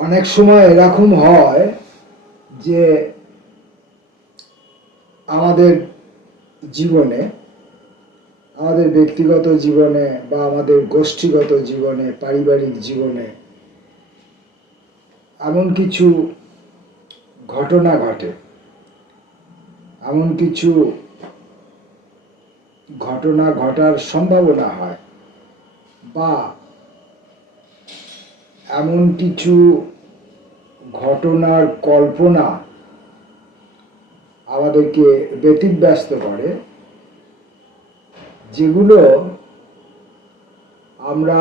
অনেক সময় এরকম হয় যে আমাদের জীবনে, আমাদের ব্যক্তিগত জীবনে বা আমাদের গোষ্ঠীগত জীবনে, পারিবারিক জীবনে এমন কিছু ঘটনা ঘটে। এমন কিছু ঘটনা ঘটার সম্ভাবনা হয় বা এমন কিছু ঘটনার কল্পনা আমাদেরকে ব্যতিব্যস্ত করে, যেগুলো আমরা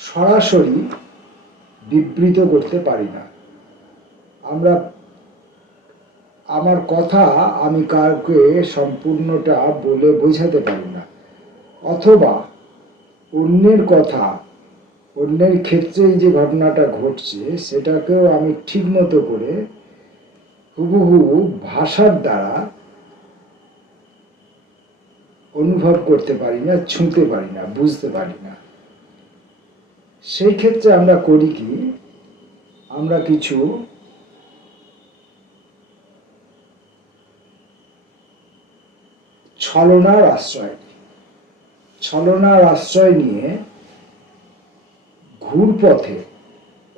সরাসরি বিবৃত করতে পারি না। আমরা আমার কথা আমি কাউকে সম্পূর্ণটা বলে বোঝাতে পারি না। অথবা অন্যের কথা, অন্যের ক্ষেত্রেই যে ঘটনাটা ঘটছে, সেটাকেও আমি ঠিক মতো করে হুবহু ভাষার দ্বারা অনুভব করতে পারি না, ছুঁতে পারি না, বুঝতে পারি না। সেই ক্ষেত্রে আমরা করি কি, আমরা কিছু ছলনার আশ্রয় ছলনার আশ্রয় নিয়ে ঘুরপথে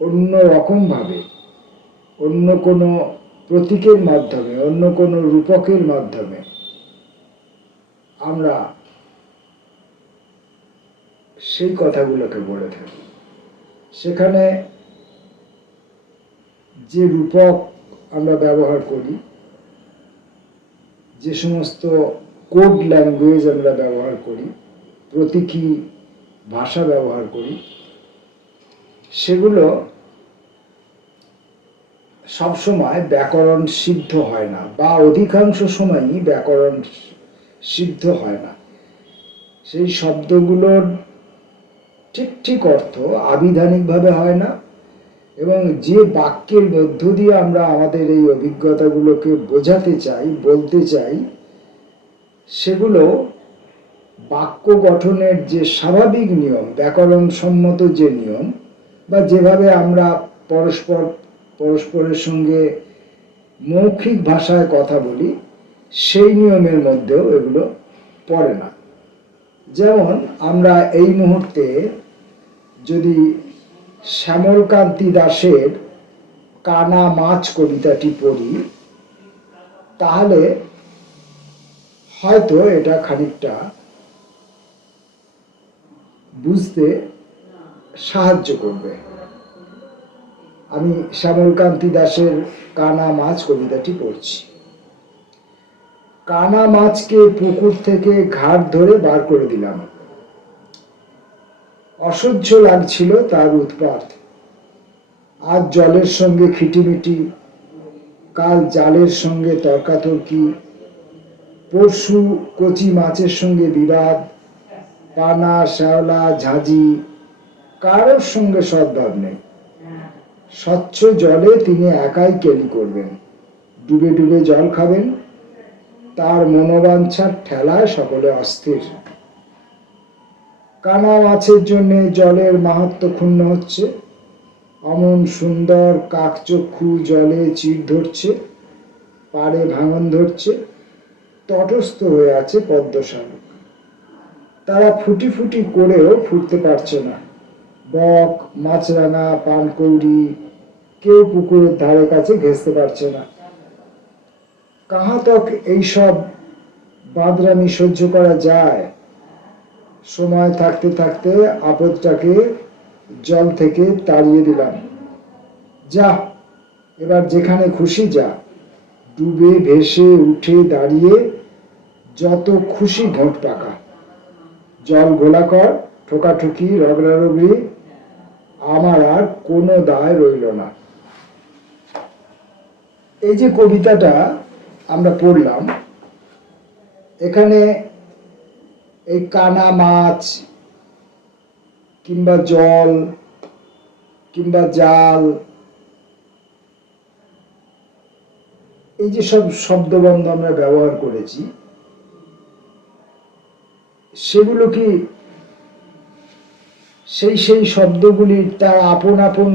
অন্য রকমভাবে, অন্য কোনো প্রতীকের মাধ্যমে, অন্য কোনো রূপকের মাধ্যমে আমরা সেই কথাগুলোকে বলে থাকি। সেখানে যে রূপক আমরা ব্যবহার করি, যে সমস্ত কোড ল্যাঙ্গুয়েজ আমরা ব্যবহার করি, প্রতীকী ভাষা ব্যবহার করি, সেগুলো সবসময় ব্যাকরণ সিদ্ধ হয় না বা অধিকাংশ সময়ই ব্যাকরণ সিদ্ধ হয় না। সেই শব্দগুলোর ঠিক ঠিক অর্থ আবিধানিকভাবে হয় না এবং যে বাক্যের মধ্য দিয়ে আমরা আমাদের এই অভিজ্ঞতাগুলোকে বোঝাতে চাই, বলতে চাই সেগুলো বাক্য গঠনের যে স্বাভাবিক নিয়ম, ব্যাকরণ সম্মত যে নিয়ম বা যেভাবে আমরা পরস্পর, পরস্পরের সঙ্গে মৌখিক ভাষায় কথা বলি, সেই নিয়মের মধ্যেও এগুলো পড়ে না। যেমন আমরা এই মুহূর্তে যদি শ্যামলকান্তি দাসের কানা মাছ কবিতাটি পড়ি, তাহলে হয়তো এটা খানিকটা বুঝতে সাহায্য করবে। আমি শ্যামলকান্তি দাসের কানা মাছ কবিতাটি পড়ছি। কানা মাছকে পুকুর থেকে ঘাট ধরে বার করে দিলাম। অসহ্য লাগছিল তার উৎপাত। আজ জলের সঙ্গে খিটিমিটি, কাল জালের সঙ্গে তর্কাতর্কি পরশু কচি মাছের সঙ্গে বিবাদ পানা শ্যাওলা, ঝাঁঝি, কারোর সঙ্গে সদ্ভাব নেই। স্বচ্ছ জলে তিনি একাই কেলি করবেন। ডুবে ডুবে জল খাবেন। তার মনোবাঞ্ছার ঠেলায় সকলে অস্থির। কানা মাছের জন্যে জলের মাহাত্ম ক্ষুণ্ণ হচ্ছে। অমন সুন্দর কাকচক্ষু জলে চির ধরছে। পাড়ে ভাঙন ধরছে। তটস্থ হয়ে আছে পদ্মশালক তারা ফুটি ফুটি করেও ফুটতে পারছে না। বক, মাছরাঙা, পানকৌড়ি কেউ পুকুরের ধারে কাছে ঘেঁচতে পারছে না। কাহাতক এইসব বাদরামি সহ্য করা যায়? সময় থাকতে থাকতে আপদটাকে জল থেকে তাড়িয়ে দিলাম। যা, এবার যেখানে খুশি যা। ডুবে ভেসে উঠে দাঁড়িয়ে যত খুশি ঘোট পাকা। জল গোলা কর, ঠোকাঠুকি, রগড়ারগড়ি, আমার আর কোনো দায় রইল না। এই যে কবিতাটা আমরা পড়লাম, এখানে এই কানা মাছ, কিংবা জল, কিংবা জাল এই যে সব শব্দবন্ধ আমরা ব্যবহার করেছি, সেগুলো কি সেই সেই শব্দগুলির তার আপন আপন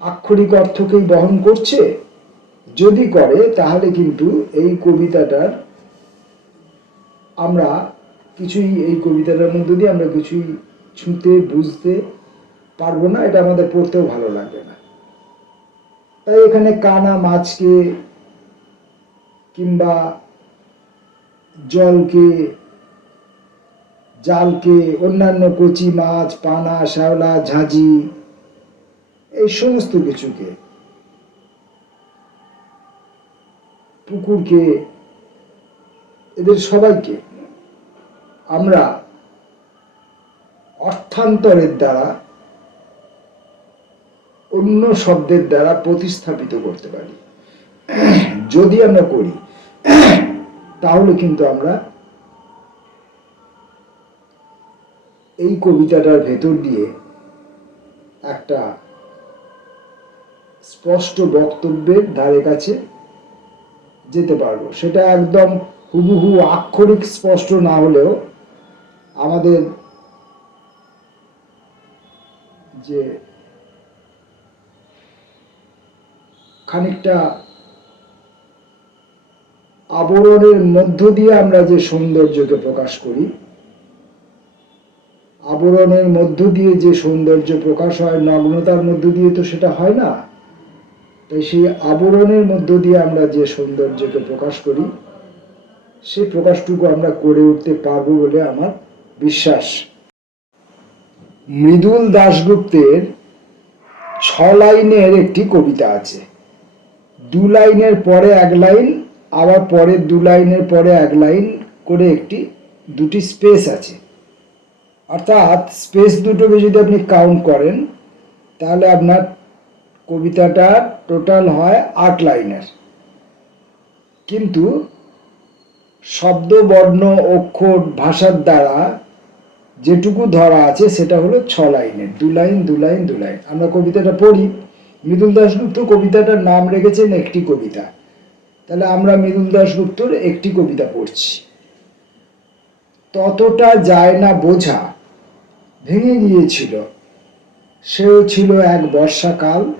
আক্ষরিক অর্থকেই বহন করছে? যদি করে, তাহলে কিন্তু এই কবিতাটার আমরা কিছুই, এই কবিতাটার মধ্যে দিয়ে আমরা কিছুই ছুঁতে, বুঝতে পারব না। এটা আমাদের পড়তেও ভালো লাগবে না। তাই এখানে কানা, মাছকে কিংবা জলকে, জালকে, অন্যান্য কচি মাছ, পানা, শ্যাওলা, ঝাঁঝি, এই সমস্ত কিছুকে, পুকুরকে, এদের সবাইকে আমরা অর্থান্তরের দ্বারা অন্য শব্দের দ্বারা প্রতিস্থাপিত করতে পারি। যদি আমরা করি, তাহলে কিন্তু আমরা এই কবিতাটার ভেতর দিয়ে একটা স্পষ্ট বক্তব্যের ধারে কাছে যেতে পারব। সেটা একদম হুবহু আক্ষরিক স্পষ্ট না হলেও আমাদের যে খানিকটা আবরণের মধ্য দিয়ে আমরা যে সৌন্দর্যকে প্রকাশ করি, আবরণের মধ্য দিয়ে যে সৌন্দর্য প্রকাশ হয়, নগ্নতার মধ্য দিয়ে তো সেটা হয় না। তাই সেই আবরণের মধ্য দিয়ে আমরা যে সৌন্দর্যকে প্রকাশ করি, সে প্রকাশটুকু আমরা করে উঠতে পারব বলে আমার বিশ্বাস। মৃদুল দাশগুপ্তের ছ লাইনের একটি কবিতা আছে। দু লাইনের পরে এক লাইন, আবার পরে দু লাইনের পরে এক লাইন করে একটি, দুটি স্পেস আছে। অর্থাৎ স্পেস দুটোকে যদি আপনি কাউন্ট করেন, তাহলে আপনার কবিতাটা টোটাল হয় আট লাইনের। কিন্তু শব্দ, বর্ণ, অক্ষর, ভাষার দ্বারা যেটুকু ধরা আছে, সেটা হলো ছ লাইনের। দু লাইন দু লাইন দু লাইন। আমরা কবিতাটা পড়ি। মৃদুল দাশগুপ্ত কবিতাটার নাম রেখেছেন একটি কবিতা। তাহলে আমরা মৃদুল দাশগুপ্তর একটি কবিতা পড়ছি। ততটা যায় না বোঝা, ভেঙে গিয়েছিল। সেও ছিল এক বর্ষাকাল।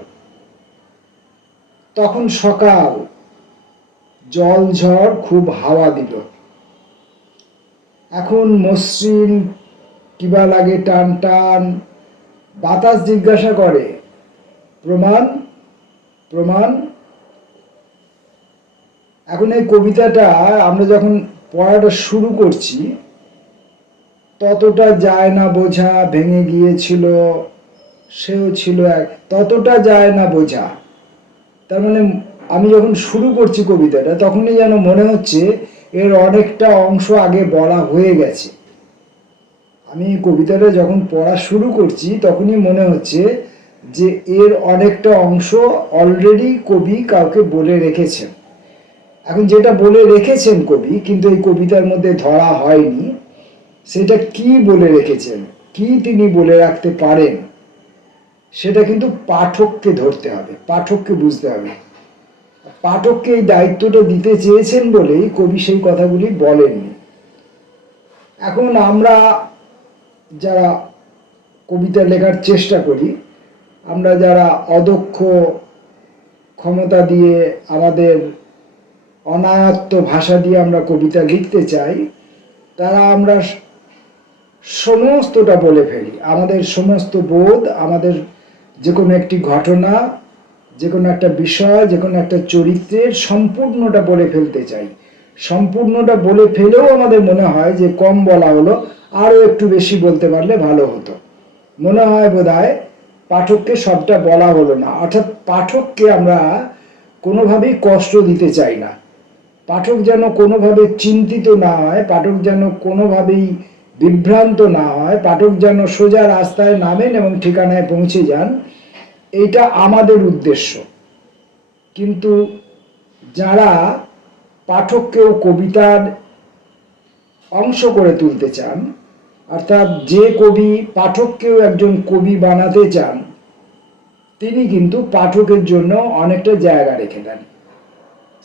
তখন সকাল, জল ঝড় খুব হাওয়া দিল। এখন মসৃণ, কিবা লাগে টান টান বাতাস জিজ্ঞাসা করে প্রমাণ প্রমাণ। এখন এই কবিতাটা আমরা যখন পড়াটা শুরু করছি, ততটা যায় না বোঝা, ভেঙে গিয়েছিল, সেও ছিল এক, ততটা যায় না বোঝা। তার মানে আমি যখন শুরু করছি কবিতাটা, তখনই যেন মনে হচ্ছে এর অনেকটা অংশ আগে বলা হয়ে গেছে। আমি কবিতাটা যখন পড়া শুরু করছি, তখনই মনে হচ্ছে যে এর অনেকটা অংশ অলরেডি কবি কাউকে বলে রেখেছেন। এখন যেটা বলে রেখেছেন কবি, কিন্তু এই কবিতার মধ্যে ধরা হয়নি, সেটা কি বলে রেখেছেন? কি তিনি বলে রাখতে পারেন? সেটা কিন্তু পাঠককে ধরতে হবে, পাঠককে বুঝতে হবে। পাঠককে এই দায়িত্বটা দিতে চেয়েছেন বলেই কবি সেই কথাগুলি বলেননি। এখন আমরা যারা কবিতা লেখার চেষ্টা করি আমরা যারা অদক্ষ, ক্ষমতা দিয়ে আমাদের অনায়ত্ত ভাষা দিয়ে আমরা কবিতা লিখতে চাই, তারা আমরা সমস্তটা বলে ফেলি। আমাদের সমস্ত বোধ, আমাদের যে কোনো একটি ঘটনা যে কোনো একটা বিষয় যে কোনো একটা চরিত্রের সম্পূর্ণটা বলে ফেলতে চাই। সম্পূর্ণটা বলে ফেলেও আমাদের মনে হয় যে কম বলা হলো, আরও একটু বেশি বলতে পারলে ভালো হতো। মনে হয় বোধ পাঠককে সবটা বলা হলো না। অর্থাৎ পাঠককে আমরা কোনোভাবেই কষ্ট দিতে চাই না। পাঠক যেন কোনোভাবে চিন্তিত না হয়, পাঠক যেন কোনোভাবেই বিভ্রান্ত না হয়, পাঠক যেন সোজা রাস্তায় নামেন এবং ঠিকানায় পৌঁছে যান, এটা আমাদের উদ্দেশ্য। কিন্তু যারা পাঠককেও কবিতার অংশ করে তুলতে চান অর্থাৎ যে কবি পাঠককেও একজন কবি বানাতে চান, তিনি কিন্তু পাঠকের জন্য অনেকটা জায়গা রেখে দেন।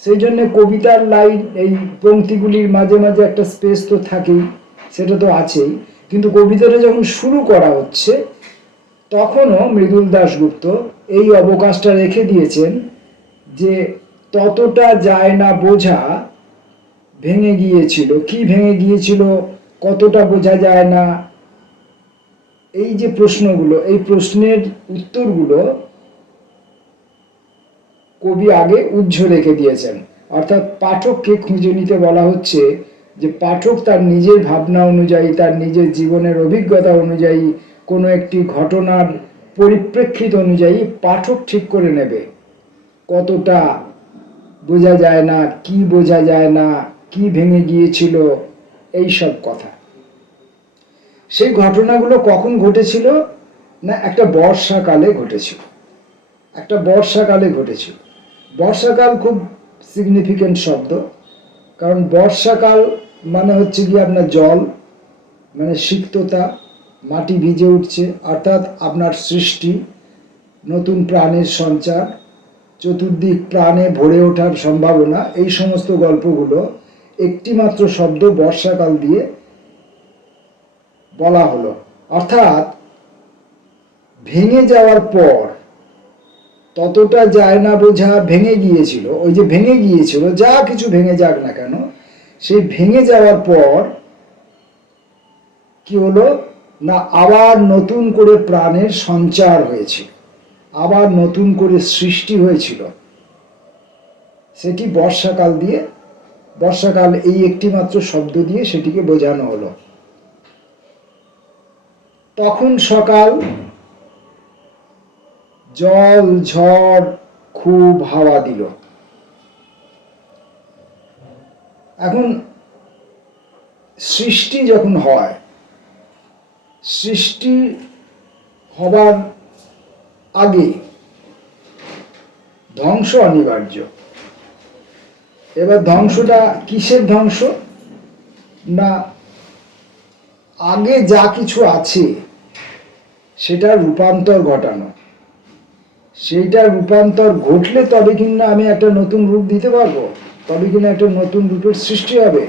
সেই জন্য কবিতার লাইন এই পংক্তিগুলির মাঝে মাঝে একটা স্পেস তো থাকেই, সেটা তো আছেই। কিন্তু কবিতাটা যখন শুরু করা হচ্ছে, তখনও মৃদুল দাশগুপ্ত এই অবকাশটা রেখে দিয়েছেন যে ততটা যায় না বোঝা ভেঙে গিয়েছিল। কি ভেঙে গিয়েছিল? কতটা বোঝা যায় না? এই যে প্রশ্নগুলো, এই প্রশ্নের উত্তরগুলো কবি আগে উজ্জ্ব রেখে দিয়েছেন। অর্থাৎ পাঠককে খুঁজে নিতে বলা হচ্ছে যে পাঠক তার নিজের ভাবনা অনুযায়ী, তার নিজের জীবনের অভিজ্ঞতা অনুযায়ী কোনো একটি ঘটনার পরিপ্রেক্ষিত অনুযায়ী পাঠক ঠিক করে নেবে। কতটা বোঝা যায় না, কি বোঝা যায় না, কি ভেঙে গিয়েছিল এই সব কথা। সেই ঘটনাগুলো কখন ঘটেছিল না একটা বর্ষাকালে ঘটেছিল? একটা বর্ষাকালে ঘটেছিল। বর্ষাকাল খুব সিগনিফিক্যান্ট শব্দ। কারণ বর্ষাকাল মানে হচ্ছে কি আপনার জল মানে সিক্ততা, মাটি ভিজে উঠছে, অর্থাৎ আপনার সৃষ্টি, নতুন প্রাণের সঞ্চার, চতুর্দিক প্রাণে ভরে ওঠার সম্ভাবনা, এই সমস্ত গল্পগুলো একটিমাত্র শব্দ বর্ষাকাল দিয়ে বলা হলো। অর্থাৎ, ভেঙে যাওয়ার পর ততটা যায় না বোঝা ভেঙে গিয়েছিল। ওই যে ভেঙে গিয়েছিল, যা কিছু ভেঙে যাক না কেন, সেই ভেঙে যাওয়ার পর কি হলো? না, আবার নতুন করে প্রাণের সঞ্চার হয়েছিল। আবার নতুন করে সৃষ্টি হয়েছিল। সেটি বর্ষাকাল দিয়ে বর্ষাকাল এই একটি মাত্র শব্দ দিয়ে সেটিকে বোঝানো হলো। তখন সকাল জল, ঝড়, খুব হাওয়া দিল। এখন সৃষ্টি যখন হয়, সৃষ্টি হবার আগে ধ্বংস অনিবার্য। এবার ধ্বংসটা কিসের ধ্বংস? না, আগে যা কিছু আছে সেটা রূপান্তর ঘটানো। সেইটা রূপান্তর ঘটলে তবে কিনা আমি একটা নতুন রূপ দিতে পারব? তবে কিনা একটা নতুন রূপের সৃষ্টি হবে?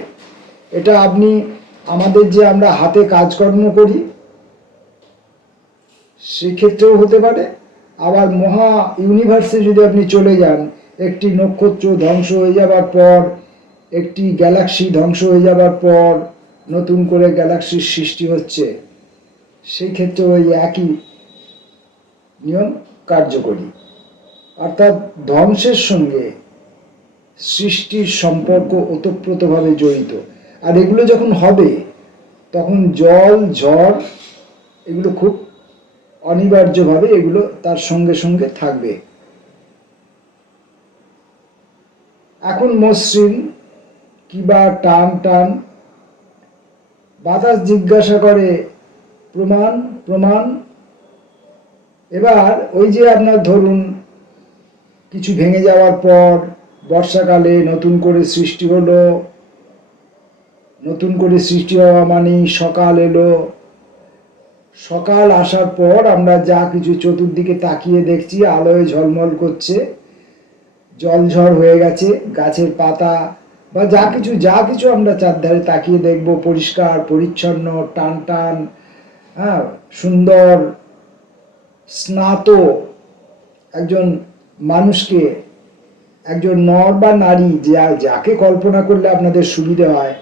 এটা আপনি আমাদের যে আমরা হাতে কাজকর্ম করি, সেক্ষেত্রেও হতে পারে। আবার মহা ইউনিভার্সে যদি আপনি চলে যান একটি নক্ষত্র ধ্বংস হয়ে যাবার পর, একটি গ্যালাক্সি ধ্বংস হয়ে যাবার পর নতুন করে গ্যালাক্সির সৃষ্টি হচ্ছে। সেই ক্ষেত্রে ওই একই নিয়ম কার্যকরী। অর্থাৎ ধ্বংসের সঙ্গে সৃষ্টির সম্পর্ক ওতপ্রোতভাবে জড়িত। আর এগুলো যখন হবে, তখন জল, ঝড়, এগুলো খুব অনিবার্যভাবে এগুলো তার সঙ্গে সঙ্গে থাকবে। এখন মসৃণ, কিবা টান টান। বাতাস জিজ্ঞাসা করে, প্রমাণ প্রমাণ? এবার ওই যে আপনার ধরুন, কিছু ভেঙে যাওয়ার পর, বর্ষাকালে নতুন করে সৃষ্টি হলো, নতুন করে সৃষ্টি হওয়া মানেই সকাল এলো। সকাল আসার পর আমরা যা কিছু চতুর্দিকে তাকিয়ে দেখছি, আলোয় ঝলমল করছে। জলঝড় হয়ে গেছে, গাছের পাতা বা যা কিছু যা কিছু আমরা চারধারে তাকিয়ে দেখব, পরিষ্কার, পরিচ্ছন্ন, টান টান হ্যাঁ সুন্দর, স্নাত একজন মানুষকে, একজন নর বা নারী যা যাকে কল্পনা করলে আপনাদের সুবিধে হয়,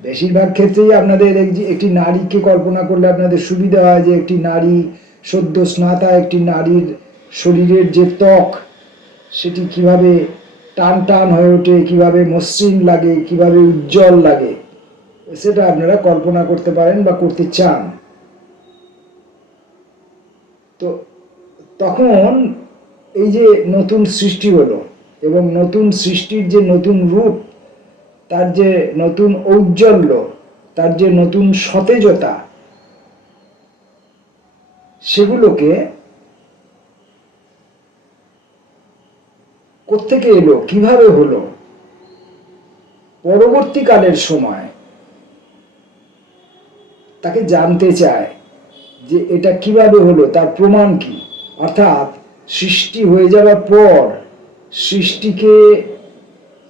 বেশিরভাগ ক্ষেত্রেই আপনাদের একটি নারীকে কল্পনা করলে আপনাদের সুবিধা হয় যে একটি নারী সদ্য স্নাতা, একটি নারীর শরীরের যে ত্বক সেটি কীভাবে টান টান হয়ে ওঠে, কীভাবে মসৃণ লাগে, কীভাবে উজ্জ্বল লাগে, সেটা আপনারা কল্পনা করতে পারেন বা করতে চান। তো তখন এই যে নতুন সৃষ্টি হলো এবং নতুন সৃষ্টির যে নতুন রূপ, তার যে নতুন ঔজ্জ্বল্য, তার যে নতুন সতেজতা, সেগুলোকে কোত্থেকে এলো, কীভাবে হলো? পরবর্তীকালের সময় তাকে জানতে চায় যে এটা কীভাবে হলো, তার প্রমাণ কি? অর্থাৎ সৃষ্টি হয়ে যাওয়ার পর সৃষ্টিকে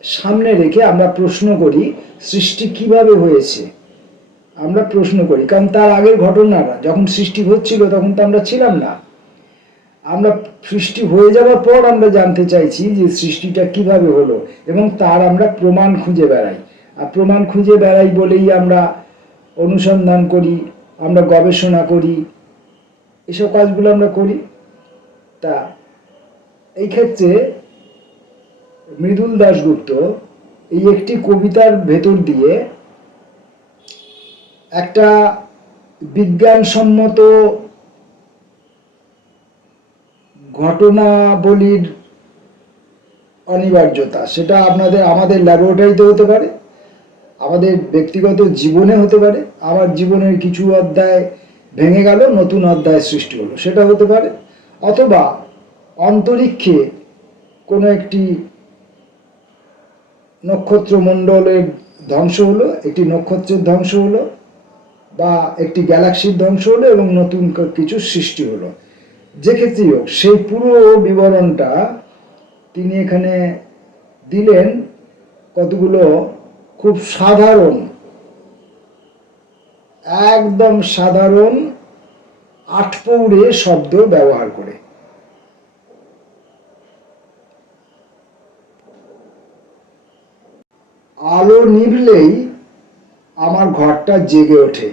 সামনে রেখে আমরা প্রশ্ন করি, সৃষ্টি কীভাবে হয়েছে? আমরা প্রশ্ন করি, কারণ তার আগের ঘটনাটা, যখন সৃষ্টি হচ্ছিল তখন তো আমরা ছিলাম না। আমরা সৃষ্টি হয়ে যাওয়ার পর আমরা জানতে চাইছি যে সৃষ্টিটা কীভাবে হলো এবং তার আমরা প্রমাণ খুঁজে বেড়াই। আর প্রমাণ খুঁজে বেড়াই বলেই আমরা অনুসন্ধান করি, আমরা গবেষণা করি, এসব কাজগুলো আমরা করি। তা এই ক্ষেত্রে মৃদুল দাশগুপ্ত এই একটি কবিতার ভেতর দিয়ে একটা বিজ্ঞানসম্মত ঘটনাবলীর অনিবার্যতা, সেটা আপনাদের, আমাদের ল্যাবরেটরিতে হতে পারে, আমাদের ব্যক্তিগত জীবনে হতে পারে, আমার জীবনের কিছু অধ্যায় ভেঙে গেল, নতুন অধ্যায় সৃষ্টি হলো, সেটা হতে পারে, অথবা অন্তরিক্ষে কোনো একটি নক্ষত্রমণ্ডলের ধ্বংস হলো, একটি নক্ষত্রের ধ্বংস হলো, বা একটি গ্যালাক্সির ধ্বংস হলো, এবং নতুন কিছু সৃষ্টি হলো। যে ক্ষেত্রেই হোক, সেই পুরো বিবরণটা তিনি এখানে দিলেন কতগুলো খুব সাধারণ, একদম সাধারণ আটপৌড়ে শব্দ ব্যবহার করে। আলো নিভলেই আমার ঘরটা জেগে ওঠে।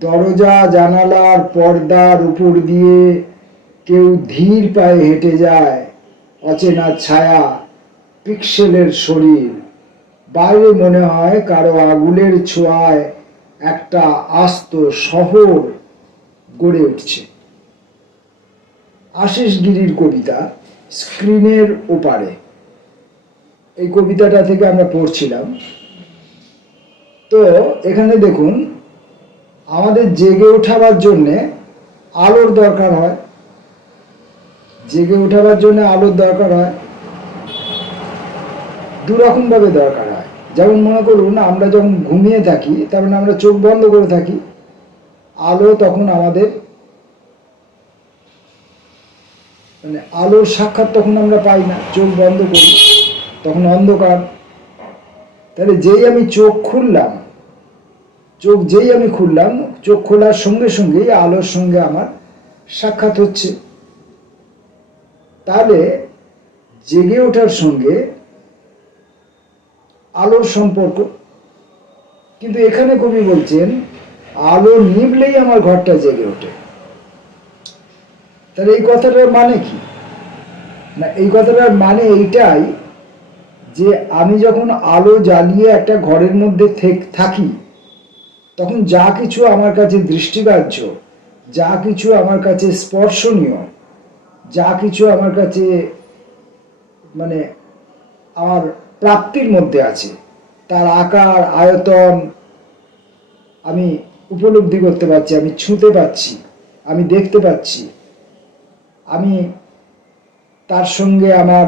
দরজা, জানালার পর্দার উপর দিয়ে কেউ ধীর পায়ে হেঁটে যায়, অচেনা ছায়া, পিক্সেলের শরীর। বাইরে মনে হয় কারও আগুলের ছোঁয়ায় একটা আস্ত শহর গড়ে উঠছে। আশিস গিরির কবিতা স্ক্রিনের ওপারে। এই কবিতাটা থেকে আমরা পড়ছিলাম। তো এখানে দেখুন আমাদের জেগে ওঠাবার জন্যে আলোর দরকার হয়। জেগে ওঠাবার জন্য আলোর দরকার হয়। দুরকম ভাবে দরকার হয়। যেমন মনে করুন, আমরা যখন ঘুমিয়ে থাকি, তার মানে আমরা চোখ বন্ধ করে থাকি, আলো তখন আমাদের মানে আলোর সাক্ষাৎ তখন আমরা পাই না। চোখ বন্ধ করি, তখন অন্ধকার। তাহলে যেই আমি চোখ খুললাম চোখ যেই আমি খুললাম, চোখ খোলার সঙ্গে সঙ্গেই আলোর সঙ্গে আমার সাক্ষাৎ হচ্ছে। তাহলে জেগে ওঠার সঙ্গে আলোর সম্পর্ক। কিন্তু এখানে কবি বলছেন, আলো নিভলেই আমার ঘরটা জেগে ওঠে। তাহলে এই কথাটার মানে কি? না, এই কথাটার মানে এইটাই যে আমি যখন আলো জ্বালিয়ে একটা ঘরের মধ্যে থাকি তখন যা কিছু আমার কাছে দৃষ্টিগ্রাহ্য, যা কিছু আমার কাছে স্পর্শনীয়, যা কিছু আমার কাছে মানে আমার প্রাপ্তির মধ্যে আছে, তার আকার, আয়তন আমি উপলব্ধি করতে পারছি, আমি ছুঁতে পাচ্ছি আমি দেখতে পাচ্ছি। আমি তার সঙ্গে আমার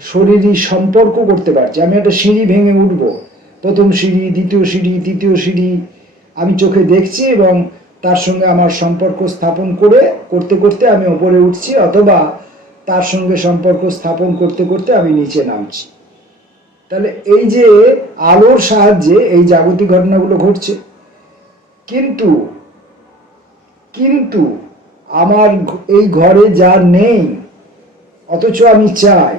শরীরই সম্পর্ক করতে পারছি। আমি একটা সিঁড়ি ভেঙে উঠব। প্রথম সিঁড়ি, দ্বিতীয় সিঁড়ি, তৃতীয় সিঁড়ি আমি চোখে দেখছি এবং তার সঙ্গে আমার সম্পর্ক স্থাপন করে, করতে করতে আমি ওপরে উঠছি অথবা তার সঙ্গে সম্পর্ক স্থাপন করতে করতে আমি নিচে নামছি। তাহলে এই যে আলোর সাহায্যে এই জাগতিক ঘটনাগুলো ঘটছে, কিন্তু কিন্তু আমার এই ঘরে যা নেই, অথচ আমি চাই,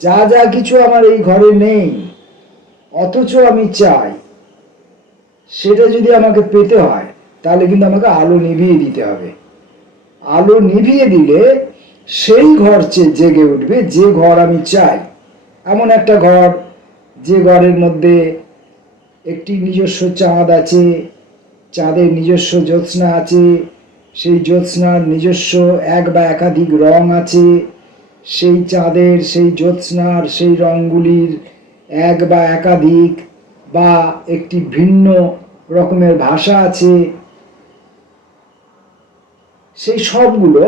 যা যা কিছু আমার এই ঘরে নেই অথচ আমি চাই সেটা যদি আমাকে পেতে হয়, তাহলে কিন্তু আমাকে আলো নিভিয়ে দিতে হবে। আলো নিভিয়ে দিলে সেই ঘর চে- জেগে উঠবে, যে ঘর আমি চাই। এমন একটা ঘর, যে ঘরের মধ্যে একটি নিজস্ব চাঁদ আছে, চাঁদের নিজস্ব জ্যোৎস্না আছে, সেই জ্যোৎস্নার নিজস্ব এক বা একাধিক রং আছে, সেই চাঁদের সেই জ্যোৎস্নার সেই রঙগুলির এক বা একাধিক বা একটি ভিন্ন রকমের ভাষা আছে, সেই সবগুলো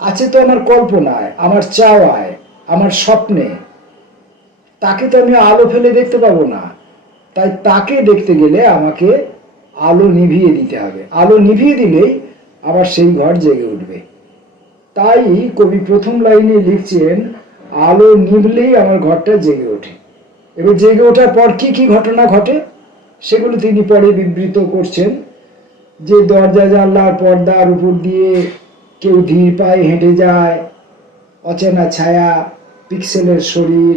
আছে তো আমার কল্পনায়, আমার চাওয়ায়, আমার স্বপ্নে। তাকে তো আমি আলো ফেলে দেখতে পাবো না। তাই তাকে দেখতে গেলে আমাকে আলো নিভিয়ে দিতে হবে। আলো নিভিয়ে দিলেই আবার সেই ঘর জেগে উঠবে। তাই কবি প্রথম লাইনে লিখছেন, আলো নিভলেই আমার ঘরটা জেগে ওঠে। এবার জেগে ওঠার পর কি কি ঘটনা ঘটে, সেগুলো তিনি পরে বিবৃত করছেন। যে দরজা, জানলার পর্দার উপর দিয়ে কেউ ধীর পায়ে হেঁটে যায়, অচেনা ছায়া, পিক্সেলের শরীর,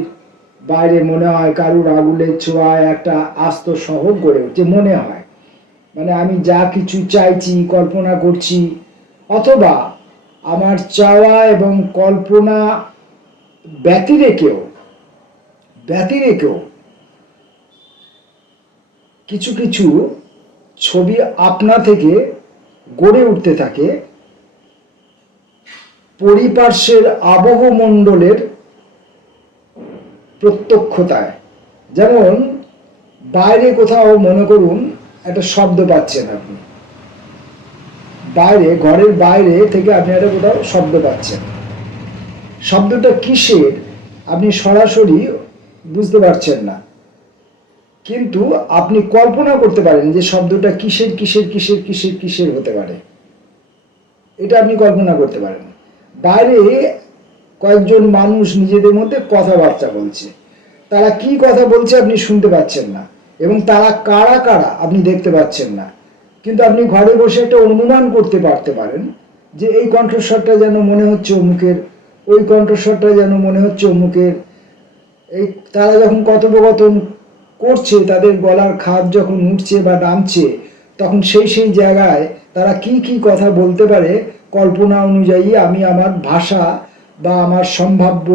বাইরে মনে হয় কারুর আগুলের ছোঁয়ায় একটা আস্ত শহর গড়ে উঠছে, মনে হয়। মানে আমি যা কিছু চাইছি, কল্পনা করছি, অথবা আমার চাওয়া এবং কল্পনা ব্যতিরেকেও ব্যতিরেকেও। কিছু কিছু ছবি আপনা থেকে গড়ে উঠতে থাকে। পরিপার্শ্বের আবহমণ্ডলের প্রত্যক্ষতায়। যেমন, বাইরে কোথাও মনে করুন, একটা শব্দ পাচ্ছেন আপনি। বাইরে, ঘরের বাইরে থেকে আপনি একটা কোথাও শব্দ পাচ্ছেন। শব্দটা কিসের? আপনি সরাসরি বুঝতে পারছেন না। কিন্তু আপনি কল্পনা করতে পারেন যে শব্দটা কিসের কিসের কিসের কিসের কিসের হতে পারে। এটা আপনি কল্পনা করতে পারেন। বাইরে কয়েকজন মানুষ নিজেদের মধ্যে কথাবার্তা বলছে। তারা কি কথা বলছে আপনি শুনতে পাচ্ছেন না। এবং তারা কারা কারা আপনি দেখতে পাচ্ছেন না। কিন্তু আপনি ঘরে বসে একটা অনুমান করতে পারতে পারেন যে এই কণ্ঠস্বরটা যেন মনে হচ্ছে অমুকের, ওই কণ্ঠস্বরটা যেন মনে হচ্ছে অমুকের। এই তারা যখন কথোপকথন করছে, তাদের গলার খাদ যখন উঠছে বা নামছে, তখন সেই সেই জায়গায় তারা কি কি কথা বলতে পারে, কল্পনা অনুযায়ী আমি আমার ভাষা বা আমার সম্ভাব্য,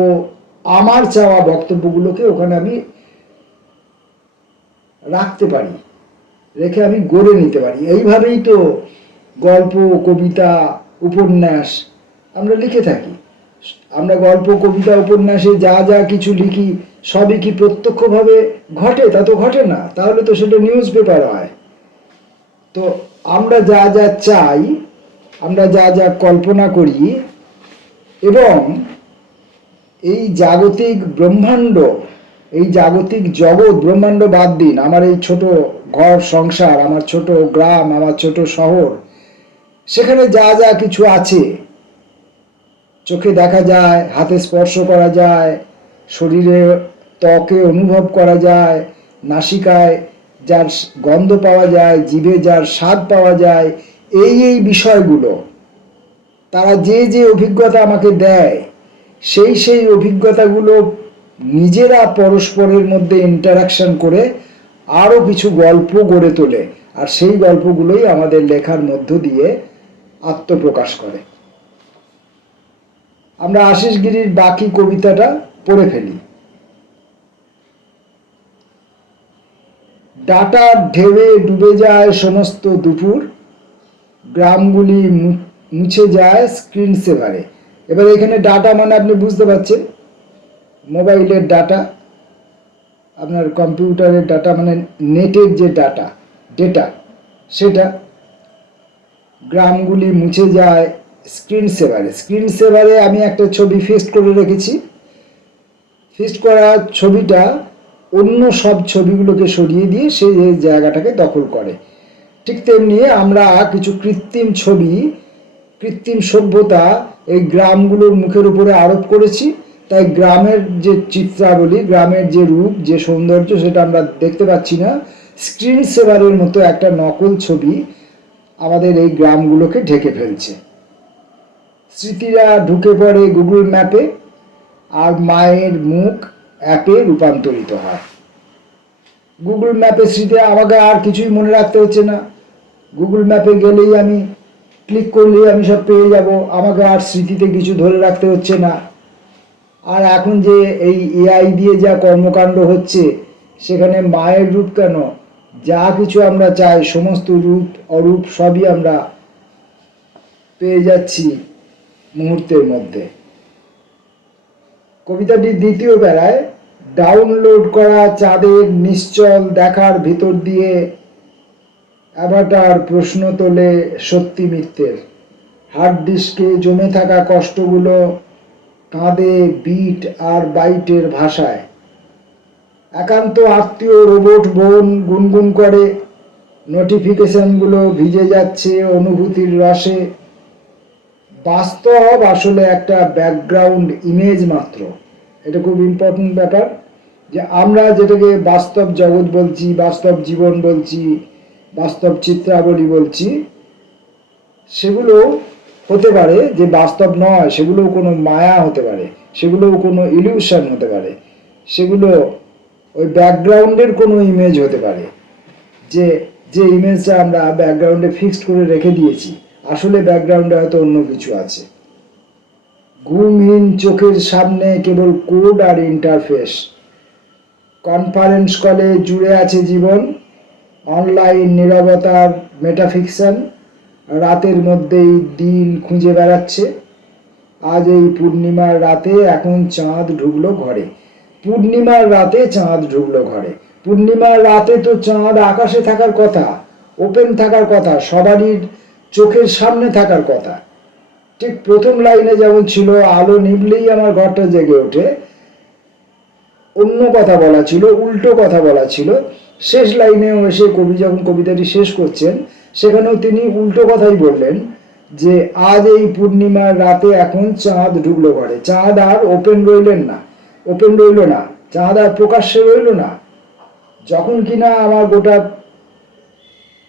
আমার চাওয়া বক্তব্যগুলোকে ওখানে আমি রাখতে পারি, রেখে আমি গড়ে নিতে পারি। এইভাবেই তো গল্প, কবিতা, উপন্যাস আমরা লিখে থাকি। আমরা গল্প, কবিতা, উপন্যাসে যা যা কিছু লিখি, সবই কি প্রত্যক্ষভাবে ঘটে? তা তো ঘটে না। তাহলে তো সেটা নিউজ পেপার হয়। তো আমরা যা যা চাই, আমরা যা যা কল্পনা করি, এবং এই জাগতিক ব্রহ্মাণ্ড, এই জাগতিক জগৎ, ব্রহ্মাণ্ড বাদ দিন। আমার এই ছোট ঘর, সংসার, আমার ছোট গ্রাম, আমার ছোট শহর, সেখানে যা যা কিছু আছে চোখে দেখা যায়, হাতে স্পর্শ করা যায়, শরীরে ত্বকে অনুভব করা যায়, নাসিকায় যার গন্ধ পাওয়া যায়, জিভে যার স্বাদ পাওয়া যায়, এই এই বিষয়গুলো, তারা যে যে অভিজ্ঞতা আমাকে দেয়, সেই সেই অভিজ্ঞতাগুলো নিজেরা পরস্পরের মধ্যে ইন্টারাকশন করে আরও কিছু গল্প গড়ে তোলে, আর সেই গল্পগুলোই আমাদের লেখার মধ্য দিয়ে আত্মপ্রকাশ করে। আমরা আশিস গিরির বাকি কবিতাটা পড়ে ফেলি। ডাটার ঢেউয়ে ডুবে যায় সমস্ত দুপুর, গ্রামগুলি মুছে যায় স্ক্রিন সেভারে এবার এখানে ডাটা মানে আপনি বুঝতে পারছেন, মোবাইলের ডাটা, আপনার কম্পিউটারের ডাটা মানে নেটের যে ডাটা ডেটা সেটা। গ্রামগুলি মুছে যায় স্ক্রিন সেভারে। স্ক্রিন সেভারে আমি একটা ছবি ফিক্সড করে রেখেছি। ফিক্সড করা ছবিটা অন্য সব ছবিগুলোকে সরিয়ে দিয়ে সেই জায়গাটাকে দখল করে। ঠিক তেমনি আমরা কিছু কৃত্রিম ছবি, কৃত্রিম সভ্যতা এই গ্রামগুলোর মুখের উপরে আরোপ করেছি। তাই গ্রামের যে চিত্রাবলী, গ্রামের যে রূপ, যে সৌন্দর্য সেটা আমরা দেখতে পাচ্ছি না। স্ক্রিন সেভারের মতো একটা নকল ছবি আমাদের এই গ্রামগুলোকে ঢেকে ফেলছে। স্মৃতিরা ঢুকে পড়ে গুগল ম্যাপে আর মায়ের মুখ অ্যাপে রূপান্তরিত হয়। গুগল ম্যাপে স্মৃতি আমাকে আর কিছুই মনে রাখতে হচ্ছে না। গুগল ম্যাপে গেলেই আমি ক্লিক করলেই আমি সব পেয়ে যাব। আমাকে আর স্মৃতিতে কিছু ধরে রাখতে হচ্ছে না। আর এখন যে এই এআই দিয়ে যা কর্মকাণ্ড হচ্ছে, সেখানে মায়ের রূপ কেন? যা কিছু আমরা চাই, সমস্ত রূপ, অরূপ সবই আমরা পেয়ে যাচ্ছি। মুহূর্তের মধ্যে। কবিতাটির দ্বিতীয় বেলায় ডাউনলোড করা চাঁদের নিশ্চল দেখার ভিতর দিয়ে অ্যাভাটার প্রশ্ন তোলে সত্যি মিথ্যের হার্ড ডিস্কে জমে থাকা কষ্টগুলো কাঁদে বিট আর বাইটের ভাষায়। একান্ত আত্মীয় রোবট বোন গুনগুন করে। নোটিফিকেশনগুলো ভিজে যাচ্ছে, অনুভূতির রসে। বাস্তব আসলে একটা ব্যাকগ্রাউন্ড ইমেজ মাত্র। এটা খুব ইম্পর্টেন্ট ব্যাপার যে আমরা যেটাকে বাস্তব জগৎ বলছি, বাস্তব জীবন বলছি, বাস্তব চিত্রাবলী বলছি, সেগুলো হতে পারে যে বাস্তব নয় সেগুলো কোনো মায়া হতে পারে সেগুলো কোনো ইলিউশন হতে পারে, সেগুলো ওই ব্যাকগ্রাউন্ডের কোনো ইমেজ হতে পারে। যে যে ইমেজটা আমরা ব্যাকগ্রাউন্ডে ফিক্সড করে রেখে দিয়েছি আসলে ব্যাকগ্রাউন্ডে হয়তো অন্য কিছু আছে। গুমহীন চোখের সামনে কেবল কোড আর ইন্টারফেস কনফারেন্স কলে জুড়ে আছে জীবন অনলাইন নিরবতার মেটাফিকশন রাতের মধ্যেই দিন খুঁজে বেড়াচ্ছে। আজ এই পূর্ণিমার রাতে এখন চাঁদ ঢুকলো ঘরে। পূর্ণিমার রাতে চাঁদ ঢুকলো ঘরে। পূর্ণিমার রাতে তো চাঁদ আকাশে থাকার কথা ওপেন থাকার কথা, সবারই চোখের সামনে থাকার কথা। ঠিক প্রথম লাইনে যেমন ছিল, আলো নিভলেই আমার ঘরটা জেগে ওঠে। অন্য কথা বলা ছিল, উল্টো কথা বলা ছিল। শেষ লাইনেও এসে কবি যখন কবিতাটি শেষ করছেন, সেখানেও তিনি উল্টো কথাই বললেন যে, আজ এই পূর্ণিমার রাতে এখন চাঁদ ঢুকলো ঘরে। চাঁদ আর ওপেন রইলেন না। ওপেন রইল না। চাঁদ আর প্রকাশ্যে রইল না। যখন কিনা আমার গোটা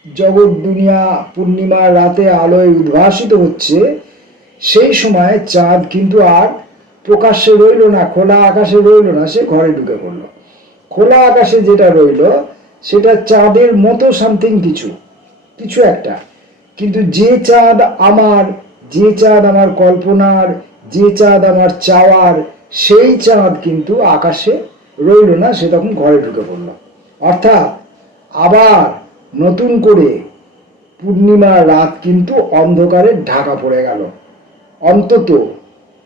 জগৎ দুনিয়া পূর্ণিমার রাতে আলোয় উদ্ভাসিত হচ্ছে, সেই সময় চাঁদ কিন্তু আর প্রকাশ্যে রইল না, খোলা আকাশে রইল না, সে ঘরে ঢুকে পড়ল। খোলা আকাশে যেটা রইল, সেটা চাঁদের মতো সামথিং কিছু কিছু একটা। কিন্তু যে চাঁদ আমার, যে চাঁদ আমার কল্পনার, যে চাঁদ আমার চাওয়ার, সেই চাঁদ কিন্তু আকাশে রইল না, সে তখন ঘরে ঢুকে পড়ল। অর্থাৎ আবার নতুন করে পূর্ণিমার রাত কিন্তু অন্ধকারে ঢাকা পড়ে গেল। অন্তত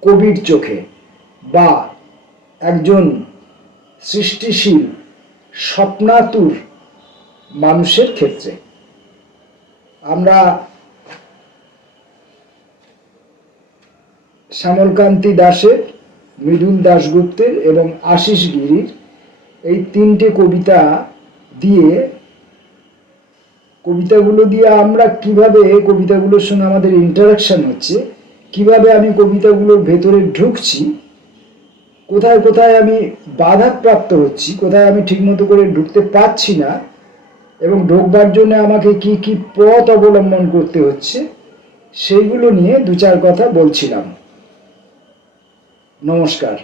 কবির চোখে বা একজন সৃষ্টিশীল স্বপ্নাতুর মানুষের ক্ষেত্রে। আমরা শ্যামলকান্তি দাসের, মৃদুল দাশগুপ্তের এবং আশিস গিরির এই তিনটে কবিতা দিয়ে কবিতাগুলো দিয়ে আমরা কীভাবে কবিতাগুলোর সঙ্গে আমাদের ইন্টারাকশন হচ্ছে, কীভাবে আমি কবিতাগুলোর ভেতরে ঢুকছি, কোথায় কোথায় আমি বাধাপ্রাপ্ত হচ্ছি, কোথায় আমি ঠিকমতো করে ঢুকতে পারছি না, এবং ঢোকবার জন্য আমাকে কি কি পথ অবলম্বন করতে হচ্ছে, সেইগুলো নিয়ে দু চার কথা বলছিলাম। নমস্কার।